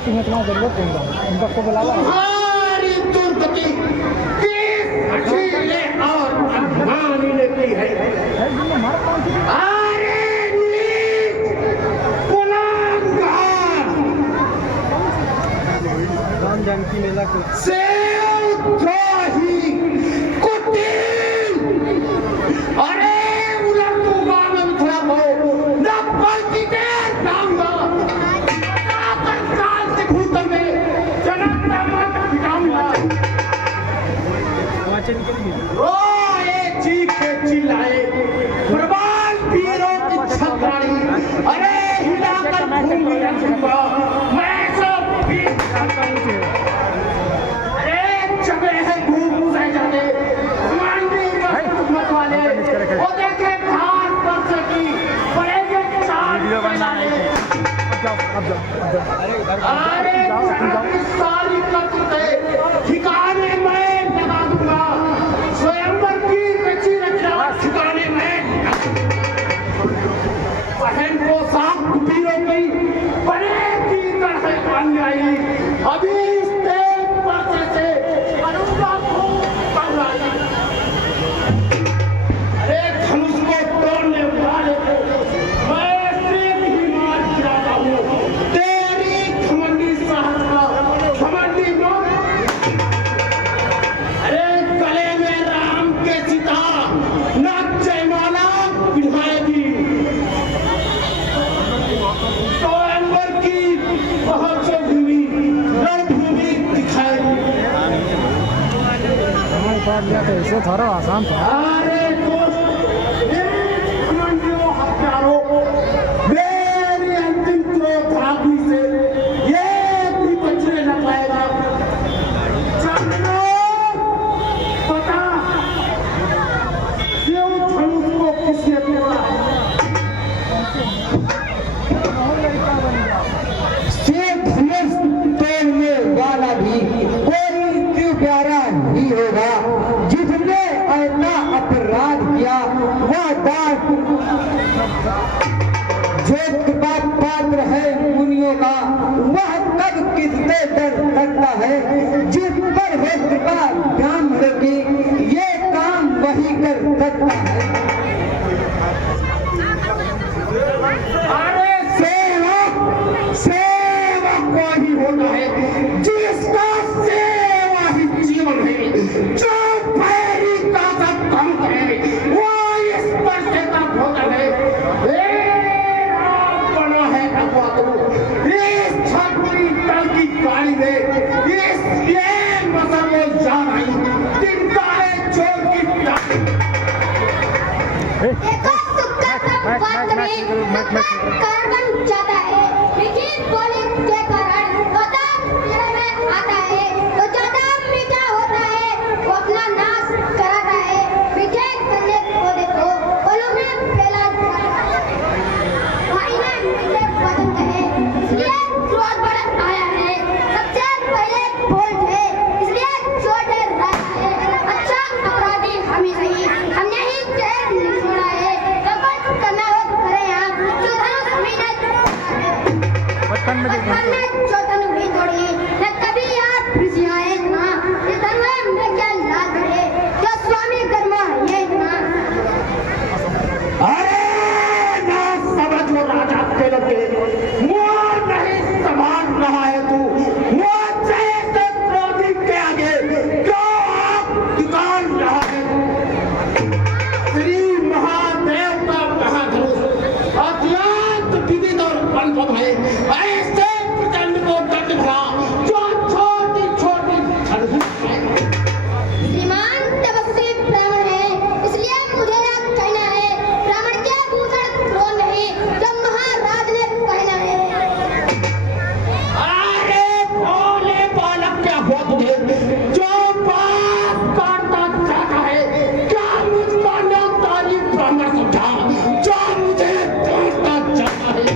तुम्हें इतना जरूरत दूंगा उनका को बुलावा तुम्हारी दुर्गति किस अकेले और अभिमानी ने की है अरे नीच गुनाहगार राम जानकी मेला को सेवद्रोही कुटिल अरे उलटू बामन थला भो न पलटी दे दांगा रोए चीखे चिल्लाए प्रबल वीरों की छत्राणी अरे हिलाकर भूमि रखूंगा मैं सब भी अरे चबे है घूम से जाते मांडी मत वाले वो देखे धार पर सकी पड़ेगे चार बनाने अरे सारी करते ठिकाने में लगा दूंगा स्वयंवर की रची रचना ठिकाने में बहन को साफ पीरों की बड़े की तरह अन्यायी अभी इस तेज पर्चे से अनुपा को पकड़ाई अरे धनुष को तोड़ने वाले को मैं सिर्फ ही मार गिराता हूँ तेरी घमंडी साहस का घमंडी मौत अरे गले में राम के चिता न जयमाला पिढ़ाएगी तो अंबर की बहुत से भूमि रणभूमि दिखाएगी हमारे पास जाते ऐसे थोड़ा आसान था अरे दोस्त घमंडियों हत्यारों मेरी अंतिम क्रोधाग्नि से ये भी बचने न पाएगा पता क्यों धनुष को किसने तोड़ा से धनुष तोड़ने वाला भी कोई क्यों प्यारा ही होगा जिसने ऐसा अपराध किया वह दास जो कृपा पात्र है मुनियों का वह तब किससे डर सकता है जिस पर है कृपा ब्राह्मण की ये काम वही कर सकता है अरे सेवक सेवक वही होता है जिसका सेवा ही जीवन है जो पैरी ताकत कम करे वो इस पर से तक होता है बना है भगवा तू इस छात्री तल की गाड़ी में इस ये मतलब वो जा रही तिनका है चोर की कार्बन जाता है लेकिन पॉलिश के कारण पदार्थ में आता है तो ज्यादा मीठा होता है वो अपना नाश कराता है मीठे करने को देखो पलों में फैला जाता है भाई ने मीठे पसंद है इसलिए क्रोध बढ़ आया है सबसे पहले बोल्ट है इसलिए चोट रहा है अच्छा अपराधी हम ही सही हमने ही जेल नहीं छोड़ा है स्वामी कर्मा ये इतना अरे ना समझो राजा तिलक के वो नहीं संभाल रहा है तू वो जैसे क्रोधी के आगे क्यों आप निकाल रहा है श्री महादेव का महाधनुष अत्यंत विविध और अनुभव है ऐसे प्रचंड को दंड भरा जो छोटी छोटी धनुष है श्रीमान तपस्वी ब्राह्मण है इसलिए मुझे ना कहना है ब्राह्मण के भूषण क्रोध नहीं जब महाराज ने कहना है अरे भोले बालक क्या हुआ तुझे जो बात काटता चाहता है क्या मुझको नामधारी ब्राह्मण समझा जो मुझे तोड़ता चाहता है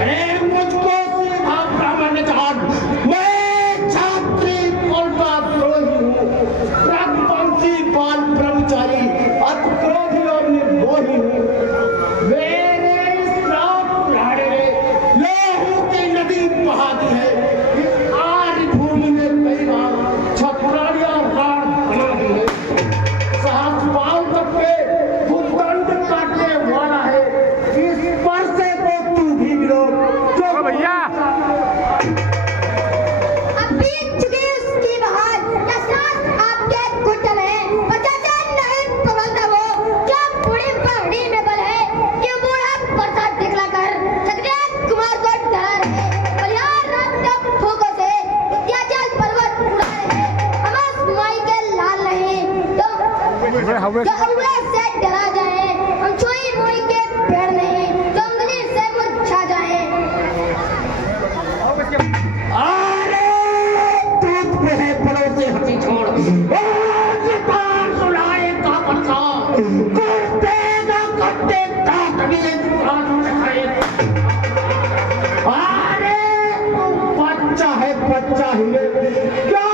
अरे मुझको सीधा ब्राह्मण ने कहा मैं छात्री कुल का द्रोही हूँ रघुवंशी बाल ब्रह्मचारी अति क्रोधी और निर्मोही हूँ मेरे इस रात राणे ने लहू की नदी बहा दी है इस आर्य भूमि में कई बार छत्राड़ियां राण बना दी है सहस्रपाल तक के भूदंड काटने वाला है इस परसे को तू भी विरोध जो भैया अब बीत चुकी उसकी बहार या सांस आपके घुटन है बचाते नहीं प्रबलता वो क्या बूढ़ी पहाड़ी में बल है क्यों बूढ़ा प्रसाद दिखलाकर सगरे कुमार को डरा रहे बलिहार रात तक फूकों से विद्याचल पर्वत उड़ा रहे हम उस माई के लाल नहीं तो हवे से डरा जाए हम छुई मोई के पेड़ नहीं तो उंगली से मुरझा जाए अरे दूध पे है फलों से हंसी छोड़ और ये कान सुनाए का बच्चा करते ना करते ताकनी कान उठाए अरे तू बच्चा है बच्चा ही क्या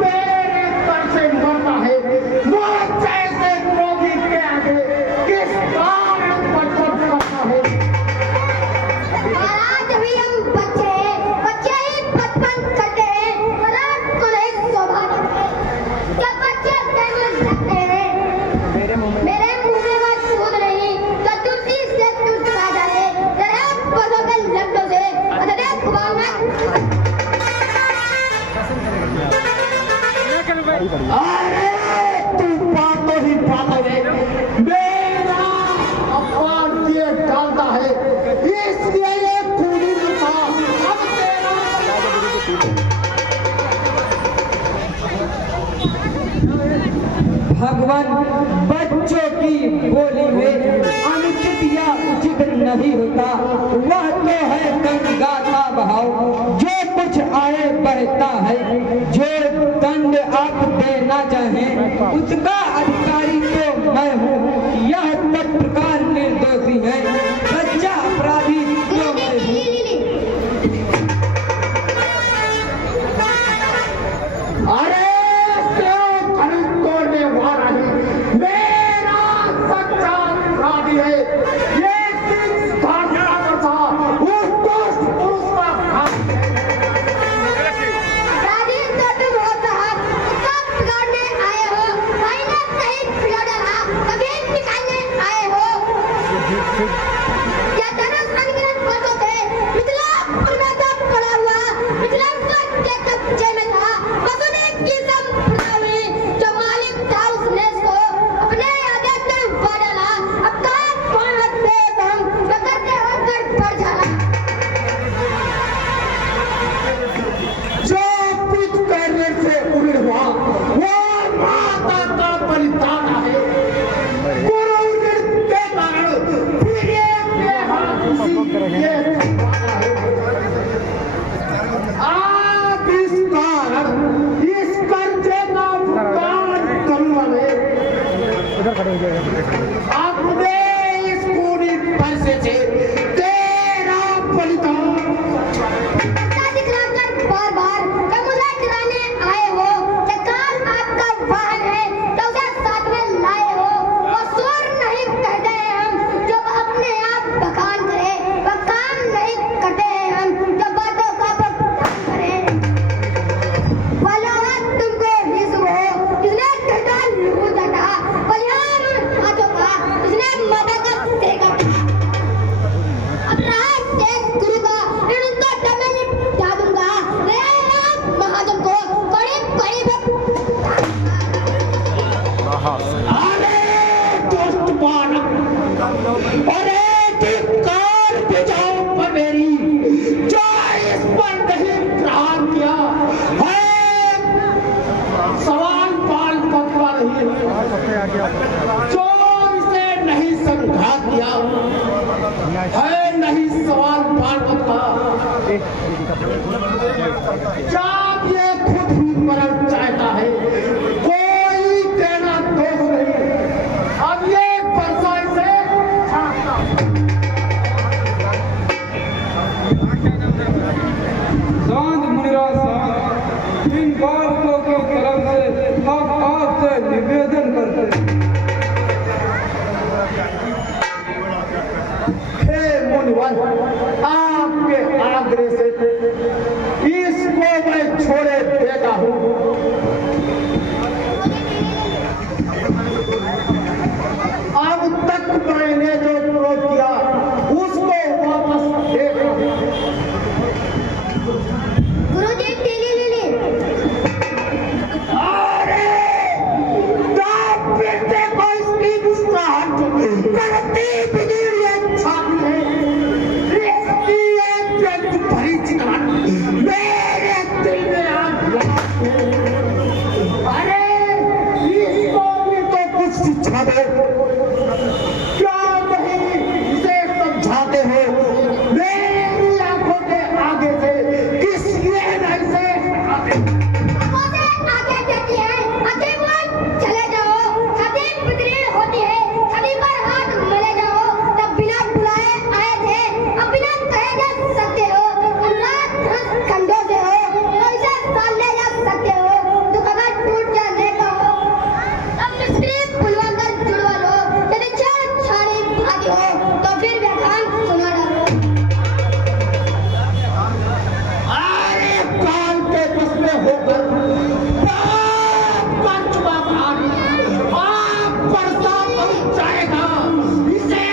मेरे सर से मरता है वो जैसे क्रोधी के आगे किस कारण पटपट करता है महाराज भी हम बच्चे हैं बच्चे ही बचपन करते हैं महाराज को नहीं स्वाभाविक है क्या बच्चे कैमरे सकते हैं मेरे मुंह में बात सूद नहीं तो तुलसी से तुझ खा जाए जरा पौधों के लट्टों से अरे खुबाना अरे तू बातों ही बातों में मेरा अपमान ये डालता है इसलिए ये खूनी न था अब तेरा भगवान बच्चों की बोली में अनुचित या उचित नहीं होता वह तो है गंगा का बहाव जो कुछ आए बहता है जो दंड आप देना चाहें उसका अधिकारी तो मैं हूँ यह सब प्रकार निर्दोषी है सच्चा अपराधी तो मैं हूँ अरे क्यों धनुष तोड़ने वाला है मेरा सच्चा अपराधी है ये सिर्फ धार्मिक था उस दोस्त उसका भाग है दादी तो तुम हो साहब कब बिगाड़ने आए हो भाई ने कहीं बिगाड़ डाला कभी निकालने आए हो क्या धनुष अनगिनत वर्षों से मिथिलापुर में तो पड़ा हुआ मिथिलांचल के कब्जे में था वसुने की संप्रदा हुई जो मालिक था उसने इसको अपने आगे तड़पा डाला अब कहाँ कौन हाथ पे हम जो करते हो गड़बड़ झाला जो कुछ करने से उम्र हुआ वो माता का बलिदान है गुरु के कारण फिर ये हाथ उसी ये आप इस कारण इस कर्जे का भुगतान करने इधर खड़े हो जाएगा अपने इस पूरी पैसे से तेरा बलिदान ऐसा दिखलाकर बार-बार जब मुझे डराने आए हो कि काल आपका वाहन है तो उसे साथ में लाए हो वो सुर नहीं कहते हैं हम जो अपने आप बखान करे वो काम नहीं करते हैं हम जो बातों का बखान करें भला तुमको हिस्स हो किसने कहता लूट था तैयार किया जो इसे नहीं समझा दिया है, नहीं सवाल बात था, जब ये खुद ही मरण चाहता है, कोई देना दोष नहीं। अब ये वर्षा इसे शांत मुनिराज शांत, इन बालकों की तरफ से हम आपसे निवेदन करते हैं। हे मुनिवर, आपके आग्रह से इसको मैं छोड़े देता हूँ। अब तक मैंने जो विरोध किया उसको वापस दे रहा हूँ। गुरुजी तेली ले ले। अरे दांत पीटने को इसकी मुस्कुराहट करती बिगड़ी अच्छा है। इसकी एक जंग भरी चिकनाहट मेरे दिल में आग लगाती है। अरे इसको भी तो कुछ शिक्षा दो, क्या नहीं इसे समझाते हो? मेरी आंखों के आगे से किस ये नहीं से हटाते? आंखों से आंखें देती है, आंखें बोल चले जाओ। छाती पितरी होती है, छाती पर हाथ मले जाओ। तब बिना बुलाए आए थे, अब बिना कहे जा सकते हो। अनुराग धनुष खंडों से हो, तो इसे साल ले जा सकते हो। तो कमर टूट जाने का हो, अब मिस्त्री पुलवाकर जुड़वा लो। यदि छेड़छाड़ी भागी हो, तो फिर व्याख्यान सुना डालो। अरे काल के बस में होकर पंचवा भाग आप परसा पहुंच जाएगा। इसे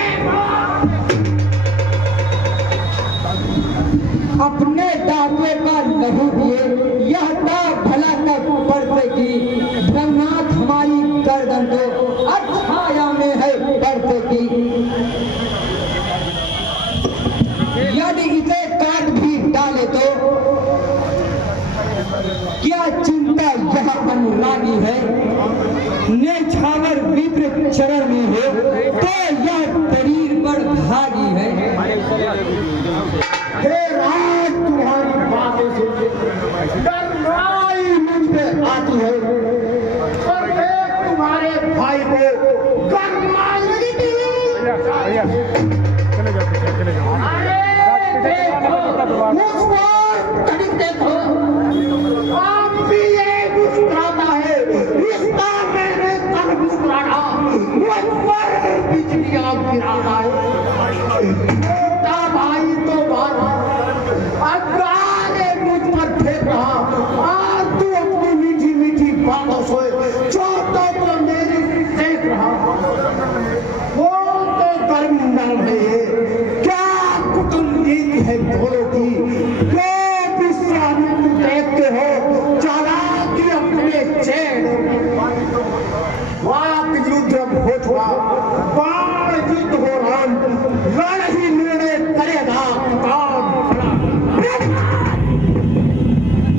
अपने दावे का नहीं दिए, यह दाव भला तक पड़ते की। ब्रह्मनाथ हमारी गर्दन को अछाया में है पड़ते की। यदि इसे काट भी डाले तो क्या चिंता यह अनुरागी है? नेछावर विप्र चरण में हो तो यह शरीर पर भागी है। हे राज, तुम्हारी बातें सुन डरनाई मुझ पे आती है और मैं तुम्हारे भाई को गरमाई भैया चले जाओ पीछे, चले जाओ। अरे देखो, मुझको तनिक देखो, आप भी ये मुस्कुराता है। इसका मैंने कल मुस्कुराना, मुझ पर बिजलियां गिराता है। छोटा भाई तो बात अगारे मुझ पर फेंक रहा, आज तू अपनी मीठी मीठी बातों से छोटों को मेरी देख रहा। वो तो गर्म नाम है ये, क्या कुटुंबी है दोनों की। जो विश्वामित्र देखते हो चालाकी अपने चैन। वाक युद्ध अब हो चुका, बाण युद्ध हो रहा, लड़ ही निर्णय करेगा कौन बड़ा।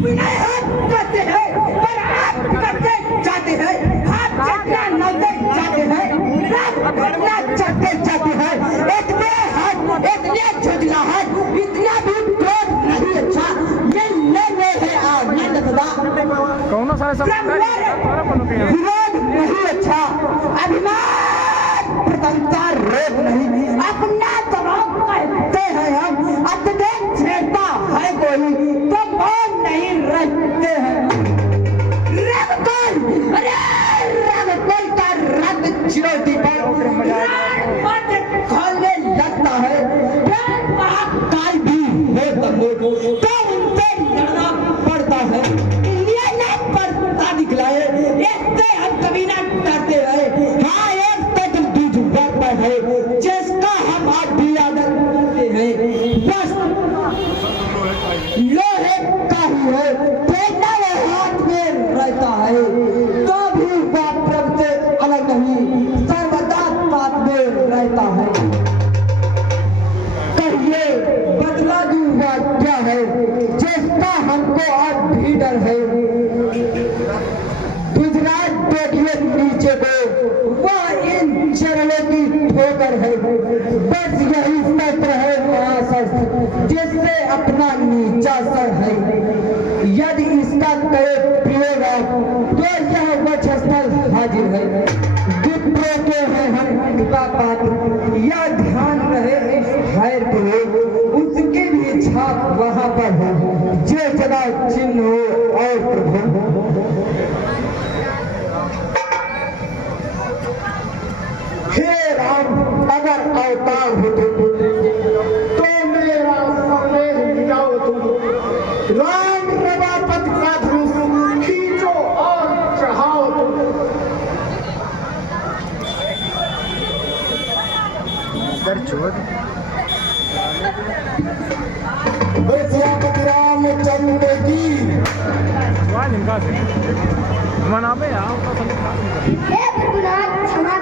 विनय हाथ करते हैं पर आप करते जाते हैं, हाथ चक्रा नौते जाते हैं, रात घटना चढ़ते जाते हैं। इतने हाथ, इतने झुझलाहट, इतना भी क्रोध नहीं अच्छा। ये ले है आनंद सदा कौन सारे सब विरोध नहीं अच्छा। अभिमान प्रशंसा रोग नहीं, अपना दबाव कहते हैं हम। अत्यधिक छेड़ता है कोई तो मौन नहीं रखते हैं। रघुकुल, अरे रघुकुल का रथ चिरौती पर मत खोलने लगता है। फिर महाकाल भी हो तो उनसे लड़ना पड़ता है। ये ना पड़ता दिखलाए, इससे हम कभी ना डरते रहे। हाँ, एक तक दूध बढ़ता है जिसका हम आप भी आदर करते हैं। बस लोहे का ही है, फेंकना वो हाथ में रहता है तो भी वह प्रभु से अलग नहीं, सर्वदा साथ में रहता है। कहिए बदला जो हुआ क्या है जिसका हमको आज भी डर है? गुजरात देखिए नीचे को पर है, बस यही सत्र है महाशस्त्र जिससे अपना नीचा सर है। यदि इसका करे प्रयोग तो यह वक्षस्थल हाजिर है। विप्रो के हैं हम कृपा पात्र, यह ध्यान रहे खैर प्रयोग उसके भी छाप वहां पर हो, जो सदा चिन्ह हो और प्रभु। हे राम, अगर अवतार हो तो मेरा संदेह मिटाओ तुम। राम रवापत का धनुष खींचो और चढ़ाओ तुम। इधर छोड़ विद्यापति रामचंद्र की वहाँ इनका मना में आओ हे भगवान क्षमा